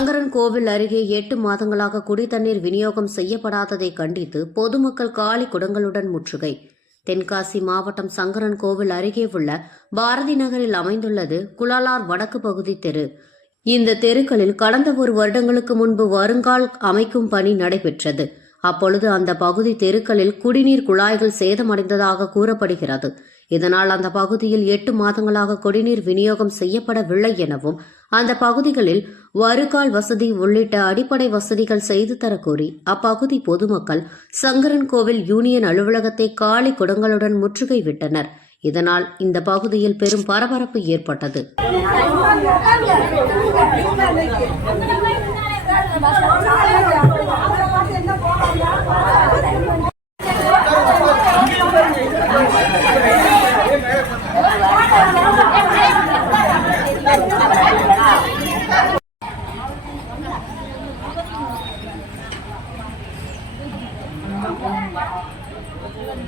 சங்கரன் கோவில் அருகே எட்டு மாதங்களாக குடிதண்ணீர் விநியோகம் செய்யப்படாததை கண்டித்து பொதுமக்கள் காலி குடங்களுடன் முற்றுகை. தென்காசி மாவட்டம் சங்கரன் கோவில் அருகே உள்ள பாரதி நகரில் அமைந்துள்ளது குலாலார் வடக்கு பகுதி தெரு. இந்த தெருக்களில் கடந்த ஒரு வருடங்களுக்கு முன்பு வருங்கால் அமைக்கும் பணி நடைபெற்றது. அப்பொழுது அந்த பகுதி தெருக்களில் குடிநீர் குழாய்கள் சேதமடைந்ததாக கூறப்படுகிறது. இதனால் அந்த பகுதியில் எட்டு மாதங்களாக குடிநீர் விநியோகம் செய்யப்படவில்லை எனவும் அந்த பகுதிகளில் வருகால் வசதி உள்ளிட்ட அடிப்படை வசதிகள் செய்து தரக்கோரி அப்பகுதி பொதுமக்கள் சங்கரன் கோவில் யூனியன் அலுவலகத்தை காலி குடங்களுடன் முற்றுகை விட்டனர். இதனால் இந்த பகுதியில் பெரும் பரபரப்பு ஏற்பட்டது.